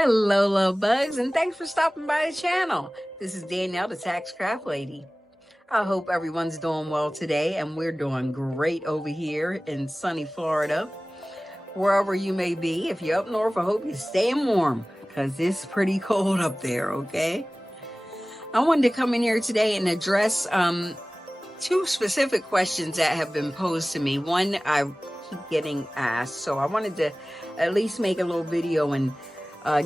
Hello, love bugs, and thanks for stopping by the channel. This is Danielle, the Tax Craft Lady. I hope everyone's doing well today, and we're doing great over here in sunny Florida. Wherever you may be, if you're up north, I hope you're staying warm because it's pretty cold up there, okay? I wanted to come in here today and address two specific questions that have been posed to me. One I keep getting asked, so I wanted to at least make a little video and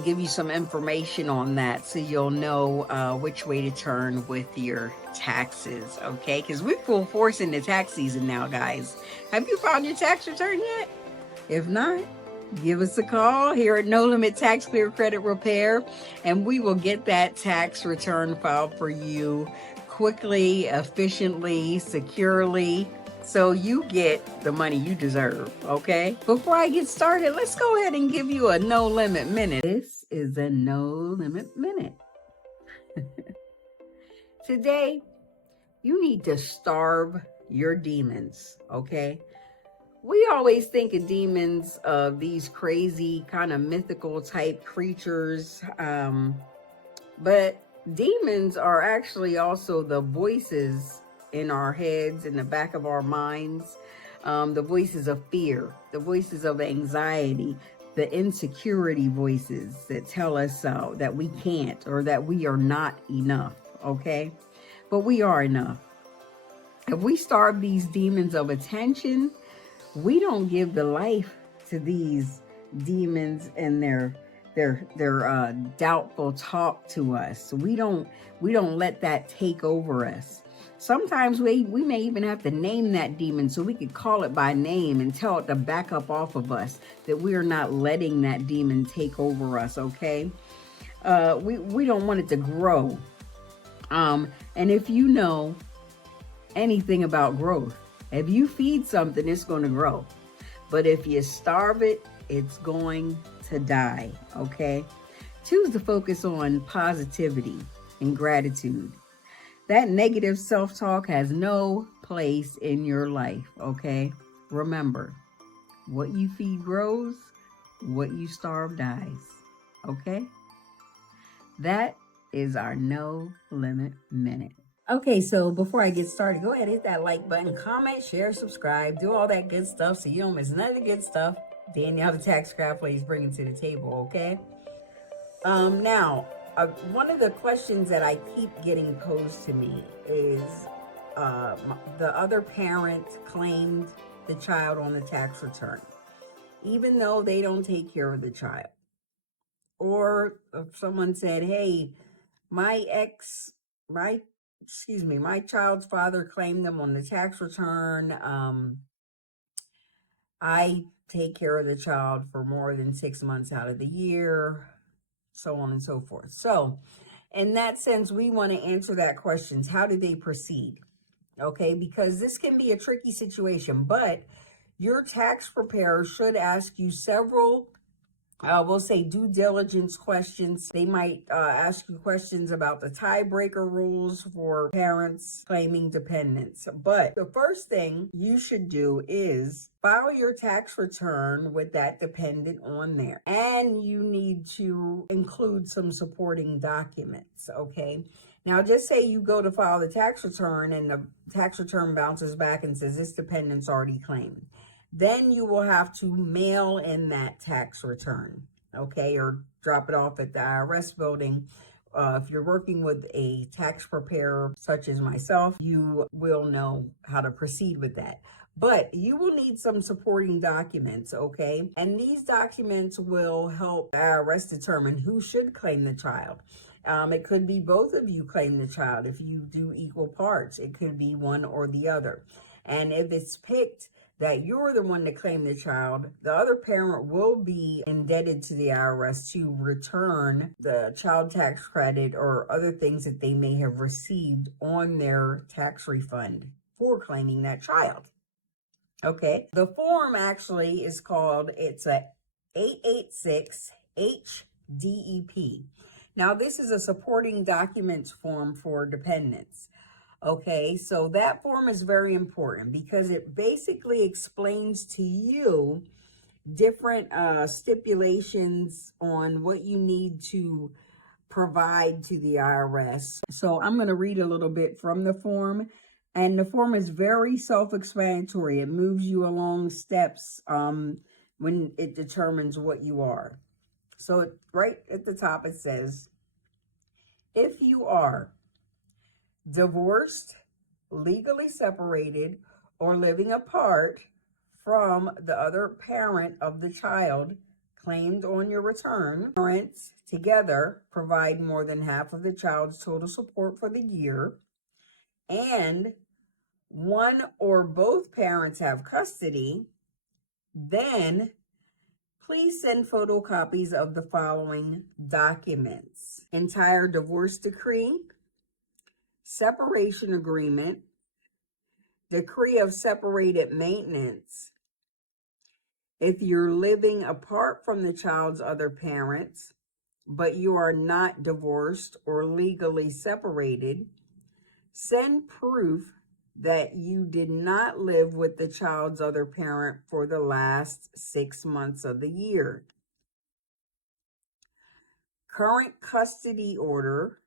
give you some information on that so you'll know which way to turn with your taxes, okay? Because we're full force into tax season now, guys. Have you filed your tax return yet? If not, give us a call here at No Limit Tax Clear Credit Repair, and we will get that tax return filed for you quickly, efficiently, securely, so you get the money you deserve, okay? Before I get started, let's go ahead and give you a No Limit Minute. This is a No Limit Minute. Today, you need to starve your demons, okay? We always think of demons of these crazy kind of mythical type creatures, but demons are actually also the voices in our heads, in the back of our minds, the voices of fear, the voices of anxiety, the insecurity voices that tell us that we can't or that we are not enough, okay? But we are enough. If we starve these demons of attention, we don't give the life to these demons and their doubtful talk to us. We don't let that take over us. Sometimes we may even have to name that demon so we could call it by name and tell it to back up off of us, that we are not letting that demon take over us, okay? We don't want it to grow. And if you know anything about growth, if you feed something, it's going to grow. But if you starve it, it's going to die, okay? Choose to focus on positivity and gratitude. That negative self-talk has no place in your life, okay? Remember, what you feed grows, what you starve dies, okay? That is our No Limit Minute. Okay, so before I get started, go ahead, hit that like button, comment, share, subscribe, do all that good stuff so you don't miss none of the good stuff Danielle the Tax Craft Lady is bringing to the table, okay? Now, one of the questions that I keep getting posed to me is the other parent claimed the child on the tax return, even though they don't take care of the child. Or if someone said, hey, my child's father claimed them on the tax return. I take care of the child for more than 6 months out of the year, so on and so forth. So in that sense, we want to answer that question. How did they proceed? Okay, because this can be a tricky situation, but your tax preparer should ask you several we'll say due diligence questions. They might ask you questions about the tiebreaker rules for parents claiming dependents. But the first thing you should do is file your tax return with that dependent on there. And you need to include some supporting documents, okay? Now, just say you go to file the tax return and the tax return bounces back and says this dependent's already claimed. Then you will have to mail in that tax return, okay, or drop it off at the IRS building. If you're working with a tax preparer such as myself, you will know how to proceed with that. But you will need some supporting documents, okay? And these documents will help the IRS determine who should claim the child. It could be both of you claim the child if you do equal parts. It could be one or the other. And if it's picked that you're the one to claim the child, the other parent will be indebted to the IRS to return the child tax credit or other things that they may have received on their tax refund for claiming that child. Okay, the form actually is called, it's a 886 HDEP. Now, this is a supporting documents form for dependents. Okay, so that form is very important because it basically explains to you different stipulations on what you need to provide to the IRS. So I'm going to read a little bit from the form. And the form is very self-explanatory. It moves you along steps when it determines what you are. So right at the top it says, if you are divorced, legally separated, or living apart from the other parent of the child claimed on your return, parents together provide more than half of the child's total support for the year, and one or both parents have custody, then please send photocopies of the following documents: entire divorce decree, separation agreement, decree of separated maintenance. If you're living apart from the child's other parents, but you are not divorced or legally separated, send proof that you did not live with the child's other parent for the last 6 months of the year. Current custody order,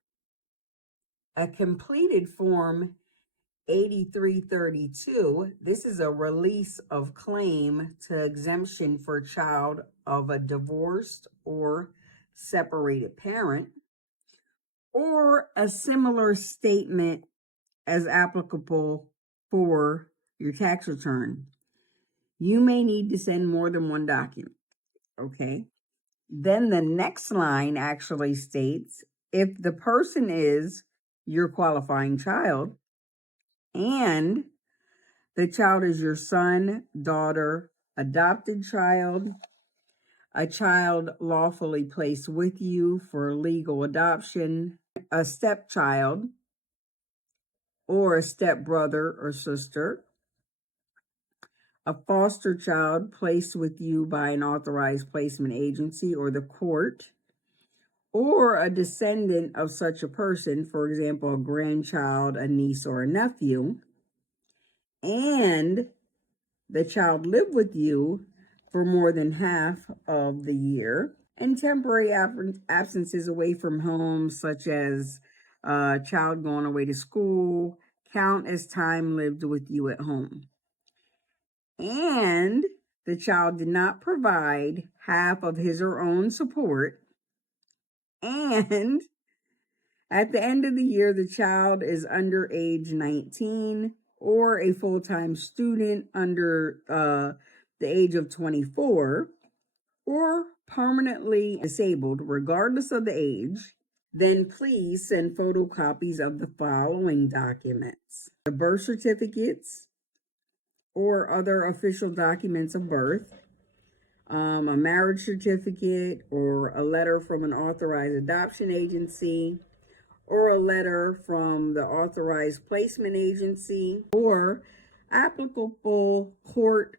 a completed form 8332. This is a release of claim to exemption for child of a divorced or separated parent, or a similar statement as applicable for your tax return. You may need to send more than one document, okay? Then the next line actually states, if the person is your qualifying child and the child is your son, daughter, adopted child, a child lawfully placed with you for legal adoption, a stepchild, or a stepbrother or sister, a foster child placed with you by an authorized placement agency or the court, or a descendant of such a person, for example, a grandchild, a niece, or a nephew, and the child lived with you for more than half of the year, and temporary absences away from home, such as a child going away to school, count as time lived with you at home. And the child did not provide half of his or own support, and at the end of the year, the child is under age 19 or a full-time student under the age of 24, or permanently disabled, regardless of the age, then please send photocopies of the following documents: the birth certificates or other official documents of birth, a marriage certificate or a letter from an authorized adoption agency, or a letter from the authorized placement agency, or applicable court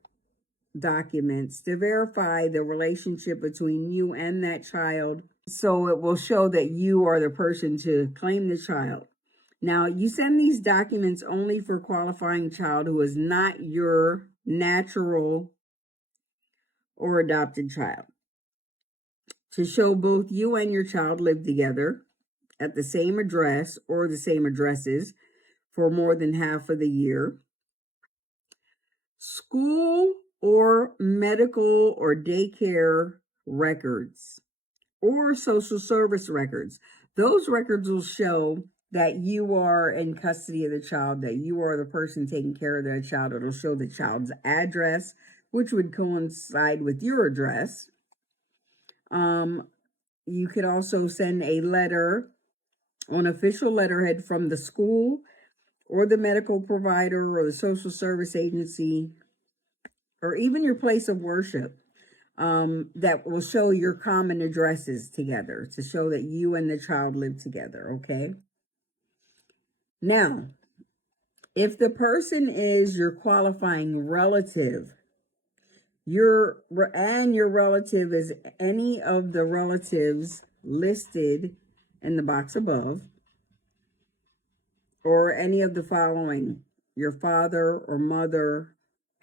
documents to verify the relationship between you and that child, so it will show that you are the person to claim the child. Now, you send these documents only for qualifying child who is not your natural or adopted child, to show both you and your child live together at the same address or the same addresses for more than half of the year. School or medical or daycare records or social service records. Those records will show that you are in custody of the child, that you are the person taking care of that child. It'll show the child's address, which would coincide with your address. You could also send a letter on official letterhead from the school or the medical provider or the social service agency, or even your place of worship, that will show your common addresses together to show that you and the child live together, okay? Now, if the person is your qualifying relative, your relative is any of the relatives listed in the box above, or any of the following: your father or mother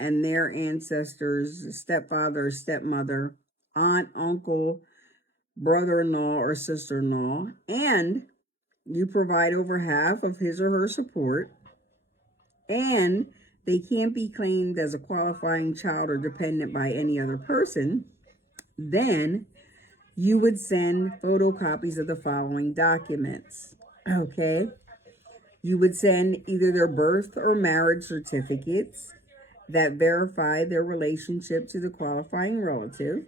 and their ancestors, stepfather, stepmother, aunt, uncle, brother-in-law, or sister-in-law, and you provide over half of his or her support, and they can't be claimed as a qualifying child or dependent by any other person, then you would send photocopies of the following documents. Okay? You would send either their birth or marriage certificates that verify their relationship to the qualifying relative.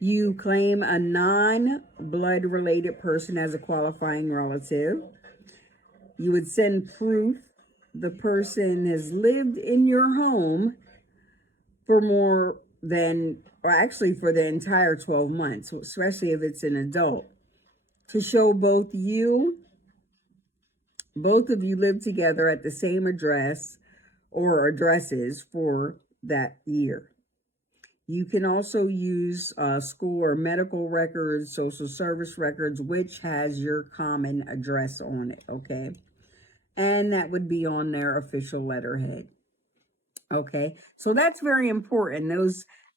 You claim a non-blood related person as a qualifying relative. You would send proof the person has lived in your home for more than, or actually for the entire 12 months, especially if it's an adult, to show both of you live together at the same address or addresses for that year. You can also use school or medical records, social service records, which has your common address on it, okay? And that would be on their official letterhead. Okay, so that's very important.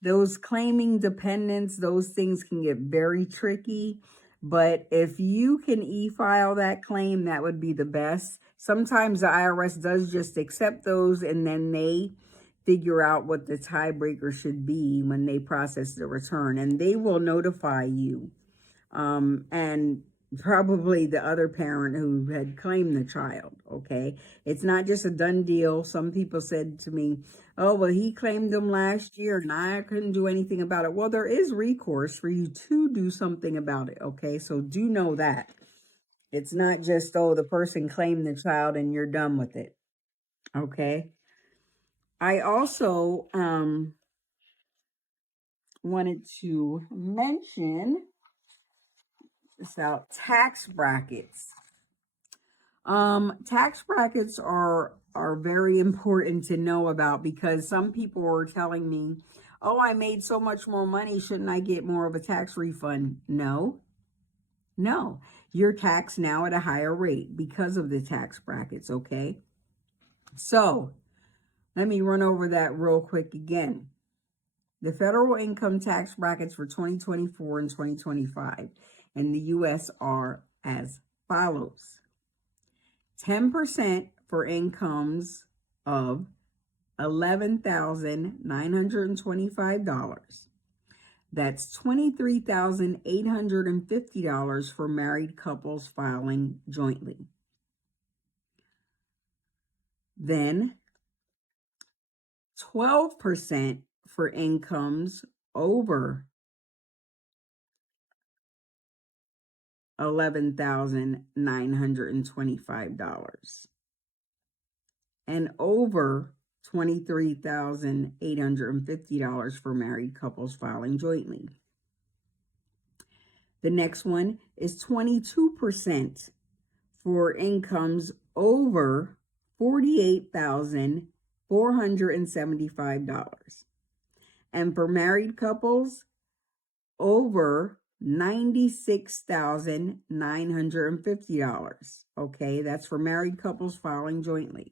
Those claiming dependents, those things can get very tricky. But if you can e-file that claim, that would be the best. Sometimes the IRS does just accept those, and then they figure out what the tiebreaker should be when they process the return, and they will notify you. And probably the other parent who had claimed the child, okay? It's not just a done deal. Some people said to me, oh, well, he claimed them last year and I couldn't do anything about it. Well, there is recourse for you to do something about it, okay? So do know that. It's not just, oh, the person claimed the child and you're done with it, okay? I also wanted to mention about tax brackets. Tax brackets are very important to know about, because some people are telling me, oh, I made so much more money, shouldn't I get more of a tax refund? No, you're taxed now at a higher rate because of the tax brackets, okay? So let me run over that real quick again. The federal income tax brackets for 2024 and 2025 in the U.S. are as follows. 10% for incomes of $11,925. That's $23,850 for married couples filing jointly. Then 12% for incomes over $11,925 and over $23,850 for married couples filing jointly. The next one is 22% for incomes over $48,475. And for married couples, over $96,950. Okay, that's for married couples filing jointly.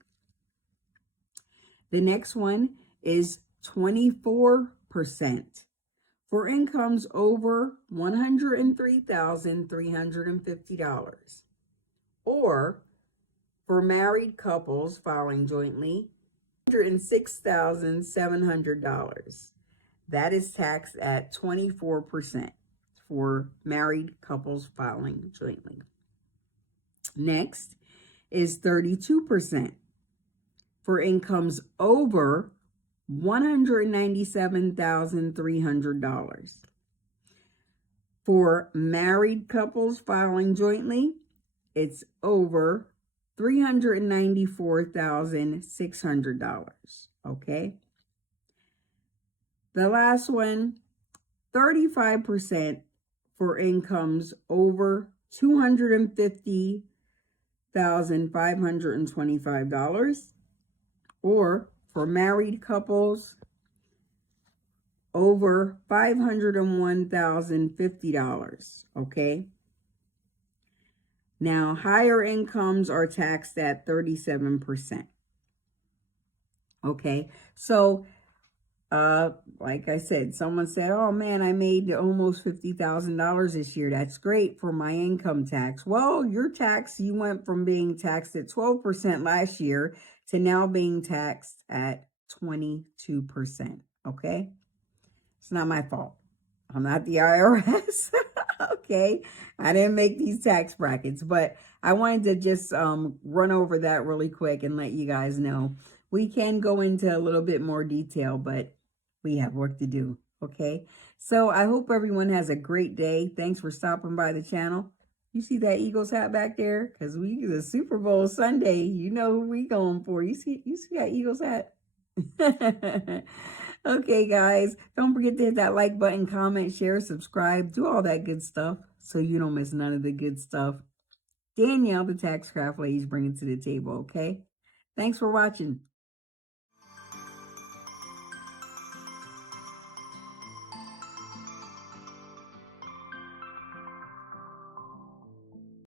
The next one is 24% for incomes over $103,350. Or for married couples filing jointly, $106,700. That is taxed at 24% for married couples filing jointly. Next is 32% for incomes over $197,300. For married couples filing jointly, it's over $394,600. Okay. The last one, 35% for incomes over $250,525, or for married couples over $501,050. Okay. Now, higher incomes are taxed at 37%. Okay, so like I said, someone said, oh man, I made almost $50,000 this year. That's great for my income tax. Well, your tax, you went from being taxed at 12% last year to now being taxed at 22%. Okay, it's not my fault. I'm not the IRS. Okay, I didn't make these tax brackets, but I wanted to just run over that really quick and let you guys know. We can go into a little bit more detail, but we have work to do. Okay, so I hope everyone has a great day. Thanks for stopping by the channel. You see that Eagles hat back there? Because we the Super Bowl Sunday. You know who we going for. You see that Eagles hat? Okay, guys, don't forget to hit that like button, comment, share, subscribe, do all that good stuff so you don't miss none of the good stuff Danielle, the Tax Craft Lady, is bringing to the table, okay? Thanks for watching.